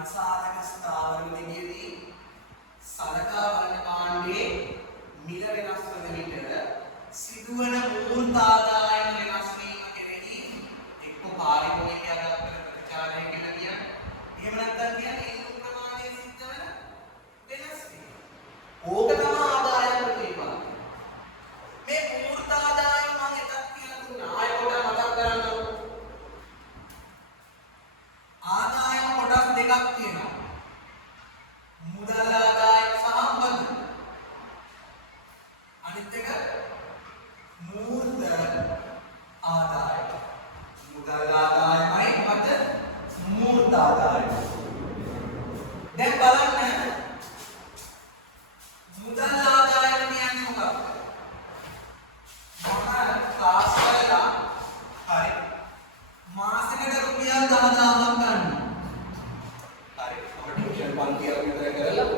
සංසාරක ස්ථාවරවලදී සලකා බලන කාණ්ඩයේ මිල වෙනස් වන විට සිදුවන මූර්තාදායම වෙනස් වීම කෙරෙහි එක්ක පාරිභෝගිකයා දක්වන ප්‍රතිචාරය කියලා කියන්නේ. එහෙම නැත්නම් කියන්නේ ඉල්ලුම් ප්‍රමාණය සිද්ධ වෙන වෙනස් වීම. ඕක තමයි ආදායම ප්‍රතිපාදනය. මේ මූර්තාදායම මම එකක් කියලා දුන්නා. ආයෙ කොට මතක් කරගන්න. ආදායම කොටස් දෙකක් තියෙනවා. මුදල් ආදායම සහ බදු. අනිත් එක මූර්ත ආදායම. මුදල් ආදායමයි මත මූර්ත ආදායම. දැන් බලන්න මුදල් ආදායම කියන්නේ මොකක්ද? මම ක්ලාස් කරලා හරි මාසෙකට රුපියල් 10000ක් ගන්නවා. හරි අපිට ටියුෂන් පන්තියක් විතර කරලා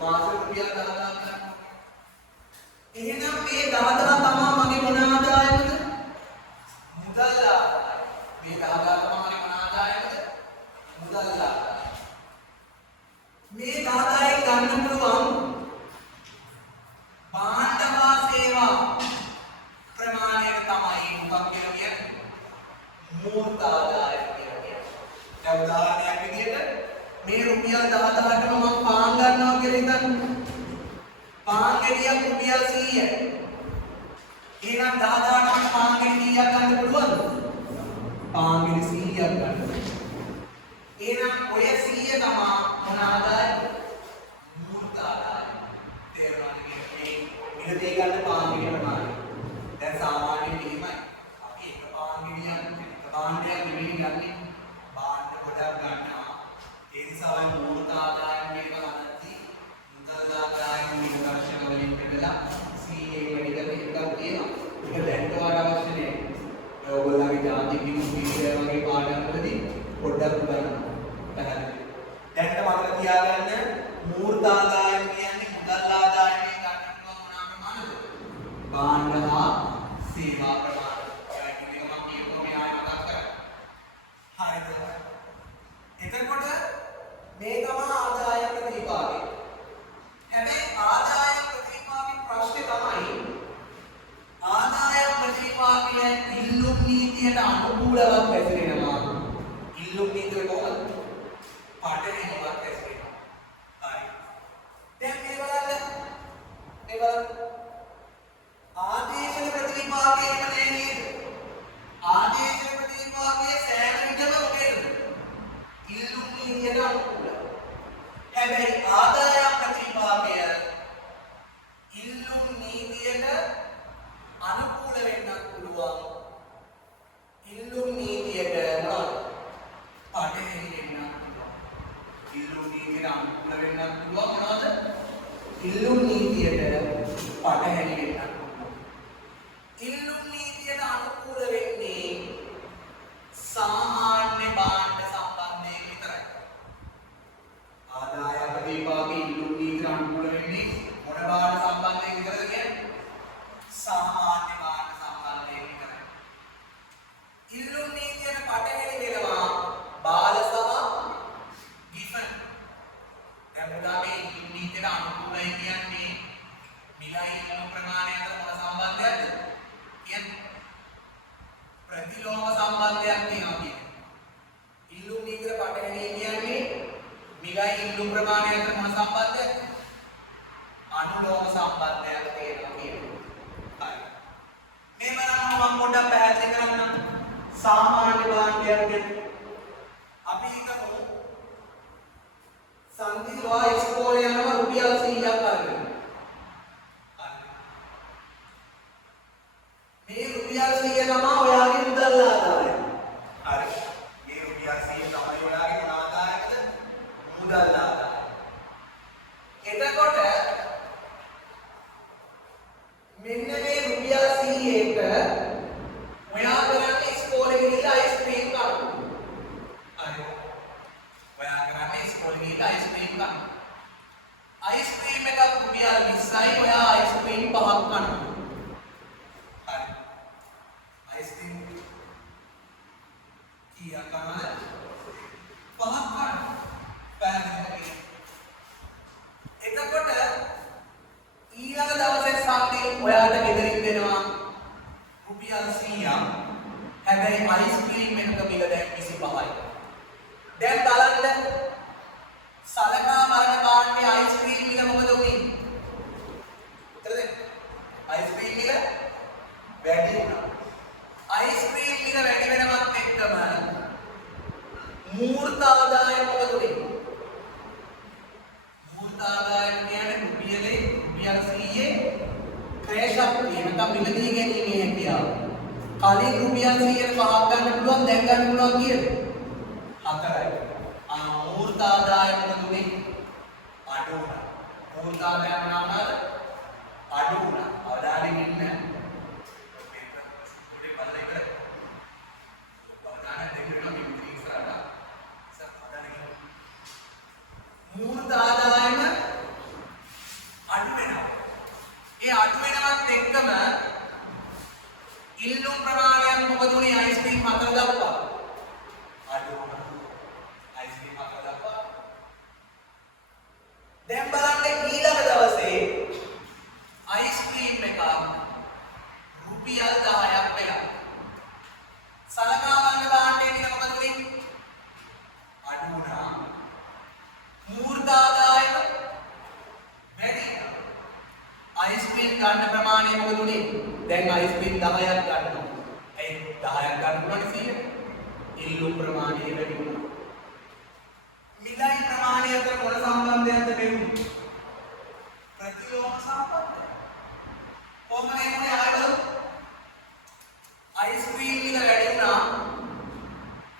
මාසෙකට රුපියල් 10000ක් ගන්නවා. එහෙනම් මේ 10000 තමයි මගේ මොන ආදායමද? මුදල් ආදායම. මේ 10000 තමයි මගේ මොන ආදායමද? මුදල් ආදායම. මේ 10000ෙන් ගන්න පුළුවන් භාණ්ඩ හා සේවා ප්‍රමාණයට තමයි මොකක් කියලා කියන්නේ? මූර්ත ආදායම කියලා කියන්නේ. දැන් උදාහරණයක් විදිහට මේ රුපියල් 10000කට මම පාන් ගන්නවා කියලා හිතන්න. පාන් ගෙඩියක් රුපියල් 100යි. එහෙනම් 10000කට මම පාන් ගෙඩි කීයක් ගන්න පුළුවන්ද? පාන් ගෙඩි 100ක් ගන්න. එහෙනම් ඔය 100 තමයි මොන ආදායම? මූර්ත ආදායම. තේරුණාද කියන්නේ? මිලදී ගන්න පාන් ගෙඩි ප්‍රමාණය. දැන් සාමාන්‍යයෙන් මෙහෙමයි. අපි එක පාන් ගෙඩියක් භාණ්ඩයක් නෙවෙයි ගන්නෙ. භාණ්ඩ ගොඩක් ගන්නවා. ඒ නිසා ඔය මූර්ත ආදායම මේක ගන්නදී මුදල් ආදායම නිර්දර්ශක වලින් බෙදලා CA වැඩි කරලා එකක් තියෙනවා. ඒක දැන් ඔයාලට අවශ්‍ය නෑ. ඔයගොල්ලන්ගේ ජාති විමුක්තිය වගේ පාඩම් වලදී පොඩ්ඩක් උගන්වනවා. පැහැදිලි. දැන් මතක තියාගන්න මූර්ත ආදායම කියන්නේ මුදල් ආදායමෙන් ගන්න පුළුවන් මොන ප්‍රමාණයද? භාණ්ඩ හා සේවා ප්‍රමාණය. ඒකට මම කියපුවා මේ ආයෙ මතක් කරගන්න. හරිද? එතකොට මේ තමයි ආදායම ප්‍රතිපාදනය. හැබැයි ආදායම ප්‍රතිපාදනයේ ප්‍රශ්නේ තමයි ආදායම ප්‍රතිපාදනය ඉල්ලුම් නීතියට අනුකූලව පැතිරෙනවා. ඉල්ලුම් නීතිය කොහොමද? පාඩේකවත් පැතිරෙනවා. හරි. දැන් මේ බලන්න. ආදේශන ප්‍රතිපාදනය එහෙම නේද? ආදේශන ප්‍රතිපාදනයේ සෑම විටම මොකේද? ඉල්ලුම් නීතියට අනුකූලයි. හැබැයි ආදායම් ප්‍රතිපාදනය ඉල්ලුම් නීතියට අනුකූල වෙන්නත් පුළුවන්. ඉල්ලුම් නීතියට මොනවද? පටහැනි වෙන්නත් පුළුවන්. ඉල්ලුම් නීතියට අනුකූල වෙන්නත් පුළුවන් මොනවද? ඉල්ලුම් නීතියට පටහැනි වෙන්නත් පුළුවන්. ඉල්ලුම් නීතියට අනුකූල වෙන්නේ සාමාන්‍ය භාණ්ඩ සම්බන්ධයෙන් විතරයි. ආදායම් ප්‍රතිපාදනයේ ඉල්ලුම් නීතියට අනුකූල වෙන්නේ මොන භාණ්ඩ සම්බන්ධයෙන් විතරද කියන්නේ? සාමාන්‍ය භාණ්ඩ සම්බන්ධයෙන් විතරයි. ඉල්ලුම් නීතියට පටහැනි වෙනවා බාල සහ ගිෆන්. දැන් උදා මේ ඉල්ලුම් නීතියට අනුකූලයි කියන්නේ මිලයි ඉල්ලුම් ප්‍රමාණය අතර මොන සම්බන්ධයක්ද? කියන්නේ ප්‍රතිලෝම සම්බන්ධයක් තියෙනවා කියන්නේ. ඉල්ලුම් නීතියට පටහැනි කියන්නේ මිලයි ඉල්ලුම් ප්‍රමාණය අතර මොන සම්බන්ධයක්ද? අනුලෝම සම්බන්ධයක් තියෙනවා කියන්නේ. හරි. මේ බලන්න මම පොඩ්ඩක් පැහැදිලි කරන්නම්. සාමාන්‍ය භාණ්ඩයක් අපි හිතමු සංදීපවා ඉස්කෝලේ යනවා රුපියල් 100ක් අරගෙන. මේ රුපියල් 100 තමයි ඔයාගේ මුදල් ආදායම. හරි. මේ රුපියල් 100 තමයි ඔයාගේ මොන ආදායමද? මුදල් ආදායම. එතකොට මෙන්න මේ රුපියල් 100ට ඔයා කරන්නේ ඉස්කෝලේ ගිහිල්ලා අයිස්ක්‍රීම් කනවා. හරි. ඔයා කරන්නේ ඉස්කෝලේ ගිහිල්ලා අයිස්ක්‍රීම් කනවා. අයිස්ක්‍රීම් එකක් රුපියල් 20යි ඔයා අයිස්ක්‍රීම් 5ක් කනවා. හරි. අයිස්ක්‍රීම් කීයක් කනවද? 5ක් කනවා. කලින් රුපියල් 100කට 5ක් ගන්න පුළුවන් දැන් ගන්න පුළුවන් කීයද? 4යි. මූර්ත ආදායම දුන්නේ අඩු වුණා. මූර්ත ආදායම නාමනාද? අඩු වුණා. අවදානෙන් ඉන්න. මේ බලලා ඉවරයි. අවදාන දෙක වෙනවා මේ විදිහට ඉස්සරහට. අවදානෙන් මූර්ත ආදායම අඩු වෙනවා. ඒ අඩු වෙනවත් එක්කම ඉල්ලුම් ප්‍රමාණයක් මොකද උනේ අයිස්ක්‍රීම් 4 දක්වා අඩු වුණා. අයිස්ක්‍රීම් 4 දක්වා. දැන් බලන්න ඊළඟ දවසේ අයිස්ක්‍රීම් එක රුපියල් 10ක් වෙලා. සලකා ගන්න බාණ්ඩේ මිල මොකද උනේ? අඩු වුණා. මූර්ත ආදායම වැඩි වුණා. අයිස්ක්‍රීම් ගන්න ප්‍රමාණය මොකද උනේ? දැන් අයිස්ක්‍රීම් 10ක් ගන්නවා. ඒ 10ක් ගන්න පුළුවන් 100. ඉල්ලුම් ප්‍රමාණය වැඩි වුණා. මිලයි ප්‍රමාණය අතර මොන සම්බන්ධයක්ද වෙන්නේ? ප්‍රතිලෝම සම්බන්ධය. කොහොමද එන්නේ ආයතන? අයිස්ක්‍රීම් මිල වැඩි වුණා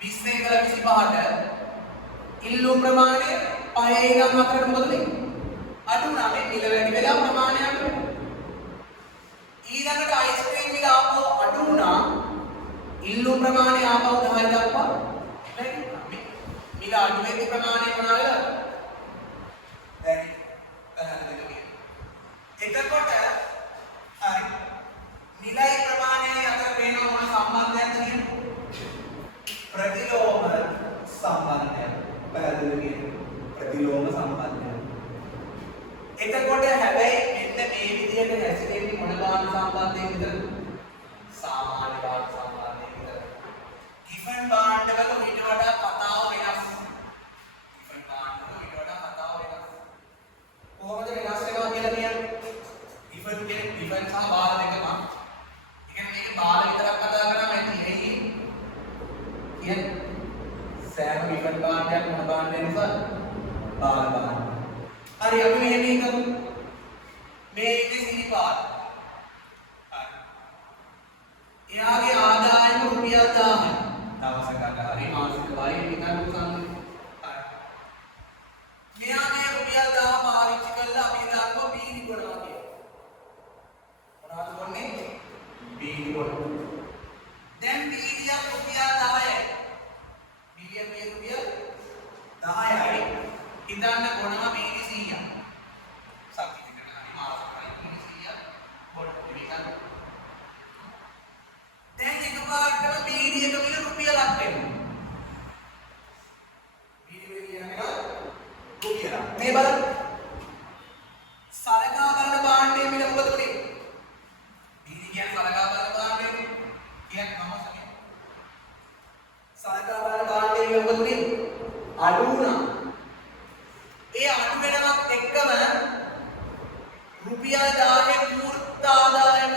20 ඉඳලා 25ට. ඉල්ලුම් ප්‍රමාණය 5 ඉඳන් 4ට මොකද වෙන්නේ? අඩු වුණා. මේ මිල වැඩි වෙලා ප්‍රමාණය අඩු වෙනවා. ඊළඟට අයිස්ක්‍රීම් මිල ආපහු අඩු වුණා. ඉල්ලුම් ප්‍රමාණය ආපහු 10 දක්වා වැඩි වුණා. මිල අඩු වෙද්දී ප්‍රමාණය මොනවා වෙලාද? වැඩි. එතකොට හරි. මිලයි ප්‍රමාණයයි අතර වෙන මොන සම්බන්ධයක්ද කියන්නේ? ප්‍රතිලෝම සම්බන්ධය. පැහැදිලිද කියන්නේ? ප්‍රතිලෝම සම්බන්ධය. එතකොට හැබැයි මෙන්න මේ විදිහට හැසිරෙන්නේ මොන බාහන සම්බන්ධයෙන් විතරද? සාමාන්‍ය බාහන සම්බන්ධයෙන් විතරයි. given බාහනවල ඊට වඩා කතාව වෙනස්. given බාහනවල ඊට වඩා කතාව වෙනස්. කොහොමද වෙනස් වෙනවා කියලා කියන්නේ? given කියන්නේ given සහ බාල දෙකම. ඒ කියන්නේ මේක බාල විතරක් කතා කරාම ඇති. එයි කියන්නේ සෑම given බාහනයක් මොන බාහනයක් නිසාද? බාල බාහන. හරි අපි මෙහෙම හිතමු. මේ ඉන්නේ සිරිපාල. හරි. එයාගේ ආදායම රුපියල් 1000යි. දවසකට හරි මාසික වයි විතරක් සම්මත. හරි. මෙයාගේ රුපියල් 1000 පාවිච්චි කරලා අපි දානවා බීඩි බොනවා කියලා. මොනවද බොන්නේ? බීඩි බොනවා. දැන් බීඩියක් රුපියල් 10යි. බීඩියක් මේ රුපියල් 10යි. ඉතින් බොනවා බීඩි 100ක්. සතියකට හරි මාසෙකට බීඩි 100ක් බොන්න දෙවිකන්. දැන් එකපාරටම බීඩි එක මිල රුපියලක් වෙනවා. බීඩි මිල කියන්නේ රුපියලක්. මේ බලන්න. සලකා බලන බාණ්ඩයේ මිල මොකද උනේ? බීඩි කියන්නේ සලකා බලන බාණ්ඩය. කියන්නේ මොකක්ද? සලකා බලන බාණ්ඩයේ මිල මොකද උනේ? අඩු වුණා. ඒ අඩු වෙනවත් එක්කම රුපියල් 1000 මූර්ත ආදායම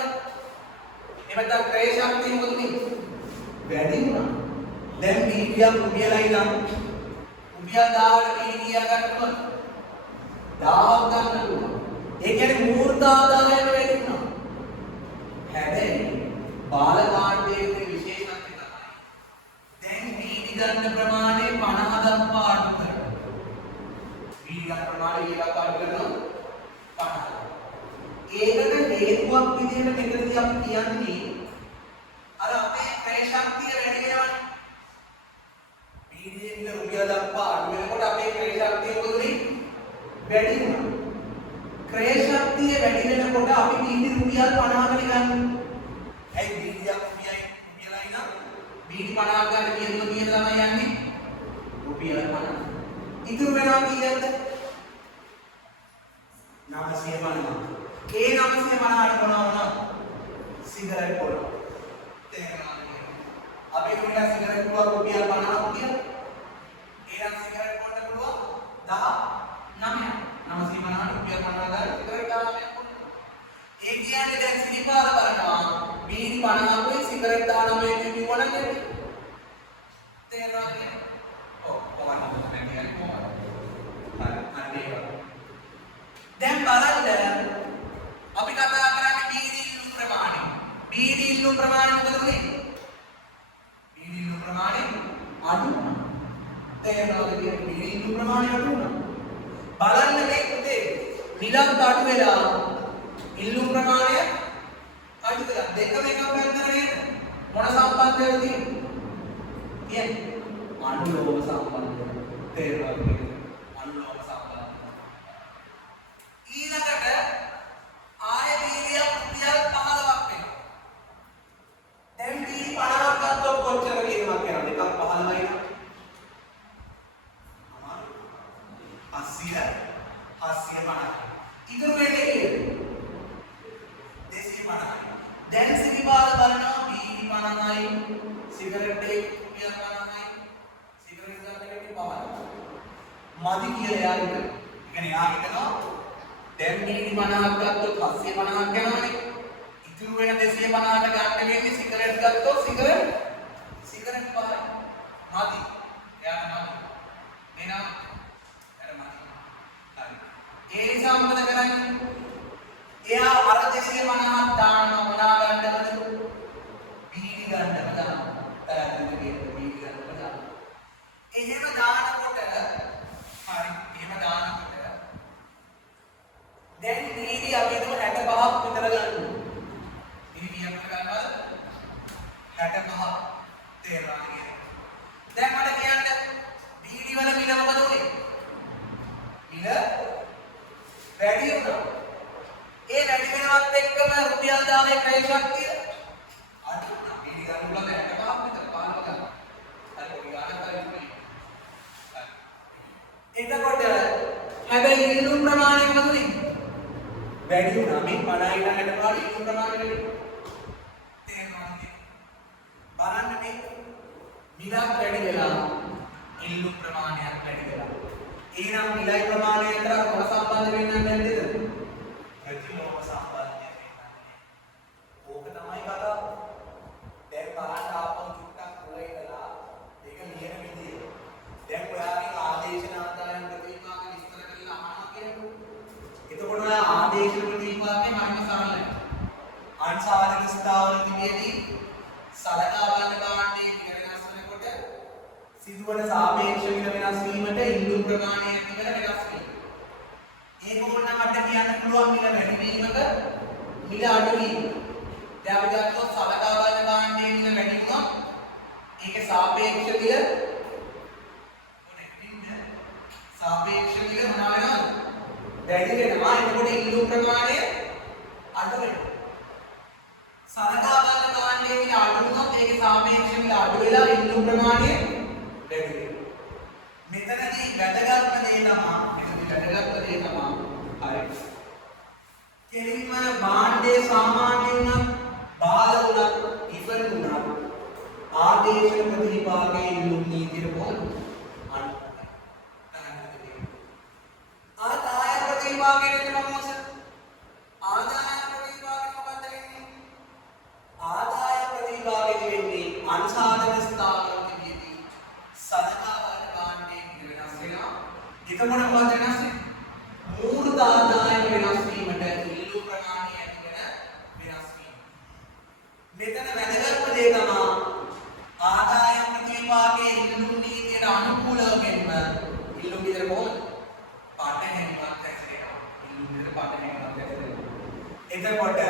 එමෙතන ක්‍රය ශක්තිය මොකද උනේ? වැඩි වුණා. දැන් බීඩියක් රුපියලයි නම් රුපියල් 1000ට බීඩිය ගන්න පුළුවන්. 1000ක් ගන්න පුළුවන්. ඒ කියන්නේ මූර්ත ආදායම වැඩි වුණා. හැබැයි බාල කාණ්ඩයේ විශේෂත්වය තමයි දැන් බීඩි ගන්න ප්‍රමාණය 50 දක්වා අඩු කරනවා. බීඩි ප්‍රමාණය ඊළඟ අඩු කරනවා 50. ඒකට හේතුවක් විදිහට මෙතනදී අපි කියන්නේ අර අපේ ක්‍රය ශක්තිය වැඩි වෙනවනේ. බීඩියෙන් රුපියල් දක්වා අඩු වෙනකොට අපේ ක්‍රය ශක්තිය මොකද වෙන්නේ? වැඩි වෙනවා. ක්‍රය ශක්තිය වැඩි වෙනකොට අපි බීඩි රුපියල් 50කට ගන්නවා. ඇයි බීඩියක් රුපියලයි නම් බීඩි 50ක් ගන්න කියනම කියන ළමයි යන්නේ රුපියල් 50. ඉතුරු වෙනවා කීයද? 950. ඒ 950ට මොනවා සිගරට් පොළ. තේරෙනවද? අපි උන්ට සිගරට් පොළ රුපියල් 50ක් කියලා. ඒනම් සිගරට් පොළ පුළුවන් 19. 950ට රුපියල් 50 ගන්න සිගරට් 19ක් පොළ. ඒ කියන්නේ දැන් සිරිපාල බලනවා බීඩි 50කුයි සිගරට් 19කුයි කිව්වනම් තේරෙනවද? ඔව් කොහොමද කියන්නේ කොහොමද? දැන් බලන්න අපි කතා කරන්නේ බීඩි ඉල්ලුම් ප්‍රමාණය. බීඩි ඉල්ලුම් ප්‍රමාණය මොකද උනේ? ප්‍රමාණය අඩු වුණා. බලන්න මේ පුතේ මිලක් අඩු වෙලා ඉල්ලුම් ප්‍රමාණය අඩු වෙලා දෙකම එකක් පැත්තට නේද? මොන සම්බන්ධයද තියෙන්නේ? කියන්නේ අනුලෝම සම්බන්ධය. තේරුණාද? අනුලෝම සම්බන්ධය. ඊළඟට ආය වීර්යයක් රුපියල් 15ක් වෙනවා. දැන් වීර්ය 50ක් ගත්තොත් කොච්චර වීර්යයක් වෙනවද? එකක් 15යි නම් 800යි. 850යි. ඉතුරු වෙන්නේ කීයද? 250යි. දැන් සිරිපාද බලනවා වීර්ය 50යි. සිගරට් එක රුපියල් 50යි. සිගරට් ගන්න එකේ 50යි. මදි කියලා එයා හිතනවා. ඒ කියන්නේ එයා හිතනවා දැන් වීර්ය 50ක් ගත්තොත් 850ක් යනවනේ. ඉතුරු වෙන 250ට ගන්න වෙන්නේ සිගරට් ගත්තොත් සිගරට් 5යි. මදි. එයාට මදි. එහෙනම් ඒ නිසා මොකද කරන්නේ? එයා අර 250ක් දානවා මොනවා ගන්නවද? බීඩි ගන්නව දානවා. පැහැදිලිද කියන්නේ බීඩි ගන්නව දානවා. එහෙම දානකොට හරි එහෙම දානකොට දැන් බීඩි අපි හිතමු 65ක් විතර ගන්නවා. බීඩි අපිට ගන්නවද? 65. තේරුණාද කියන්නේ? දැන් මට කියන්න බීඩි වල මිල මොකද උනේ? මිල වැඩි වුණා. ඒ වැඩි වෙනවත් එක්කම රුපියල් 10 ක්‍රය ශක්තිය අඩු වුණා. බීඩි ගන්න උලද 65ක් විතර 15 ගන්න. හරි පොඩි ගානක් කරන්නේ. එතකොට හැබැයි ඉල්ලුම් ප්‍රමාණය මොකද වෙන්නේ? වැඩි වුණා. මේ 50 ඊට 65 ඉල්ලුම් ප්‍රමාණය වැඩි. තේරෙනවද? බලන්න මේ මිලක් වැඩි වෙලා ඉල්ලුම් ප්‍රමාණයක් වැඩි වෙලා. එහෙනම් මිලයි ප්‍රමාණය අතර මොන සම්බන්ධ වෙන්නද නැද්ද? ප්‍රතිලෝම සම්බන්ධය වෙන්නන්නේ. ඕක තමයි කතාව. දැන් බලන්න ආපහු චුට්ටක් හොයලා ඒක ලියන විදිය. දැන් ඔයාගේ ආදේශන ආදායම් ප්‍රතිපාක විස්තර කරලා අහනවා කියන්නේ. එතකොට ඔයා ආදේශන ප්‍රතිපාකේ හරිම සරලයි. අන්සාධක ස්ථාවර තිබෙදී සලකා බලන භාණ්ඩයේ මිල වෙනස් වෙනකොට සිදුවන සාපේක්ෂ මිල වෙනස් වීමට ඉල්ලුම් ප්‍රමාණය ඇති වෙන වෙනස් වීම. ඒක ඕනනම් අපිට කියන්න පුළුවන් මිල වැඩි වීමක මිල අඩු වීම. දැන් අපි ගත්තොත් සලකා බලන භාණ්ඩයේ මිල වැඩි වුණොත් ඒකේ සාපේක්ෂ මිල සාපේක්ෂ මිල මොනවා වෙනවද? වැඩි වෙනවා. එතකොට ඉල්ලුම් ප්‍රමාණය අඩු වෙනවා. සලකා බලන භාණ්ඩයේ මිල අඩු වුණොත් ඒකේ සාපේක්ෂ මිල අඩු වෙලා ඉල්ලුම් ප්‍රමාණය වැඩි වෙනවා. මෙතනදී වැදගත්ම දේ තමයි හරි. කෙලින්ම භාණ්ඩයේ සාමාන්‍ය වුණත් බාල වුණත් ඉවර වුණත් ආදේශ ප්‍රතිපාකයේ ඉල්ලුම් නීතියට මොකද? ආදාය ප්‍රතිපාකයේ වෙන මොකද? ආදාය ප්‍රතිපාකයේ මොකක්ද වෙන්නේ? ආදාය ප්‍රතිපාකයේ වෙන්නේ අන්සාධක ස්ථාවර එතකොට මොකද වෙනස් වෙන්නේ? මූලික ආදායම වෙනස් වීමට ඉල්ලුම් ප්‍රමාණය ඇති වෙන වෙනස් වීම. මෙතන වැදගත්ම දේ තමයි ආදායම් ප්‍රතිපාකයේ ඉල්ලුම් නීතියට අනුකූලවම ඉල්ලුම් විතර කොහොමද? පාඨහැනියක් ඇතිවෙනවා. ඉල්ලුම් විතර පාඨහැනියක් ඇතිවෙනවා. එතකොට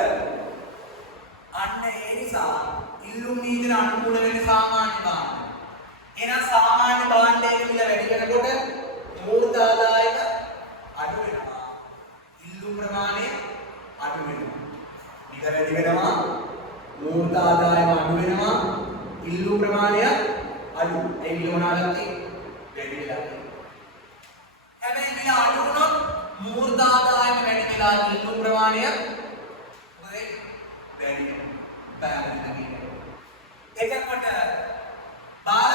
අන්න ඒ නිසා ඉල්ලුම් නීතියට අනුකූල වෙන සාමාන්‍ය භාණ්ඩ. එහෙනම් සාමාන්‍ය භාණ්ඩයේ මිල වැඩි වෙනකොට මූලික ආදායම අඩු වෙනවා. ඉල්ලුම් ප්‍රමාණය අඩු වෙනවා. මිල වැඩි වෙනවා. මූලික ආදායම අඩු වෙනවා. ඉල්ලුම් ප්‍රමාණය අඩු. ඒ මිල මොනවාද වැඩි වෙලා තියෙන්නේ. හැබැයි මිල අඩු වුණොත් මූලික ආදායම වැඩි වෙලා ඉල්ලුම් ප්‍රමාණය මොකද වැඩි වෙනවා. පැහැදිලිද කියන්නේ? එතකොට බාල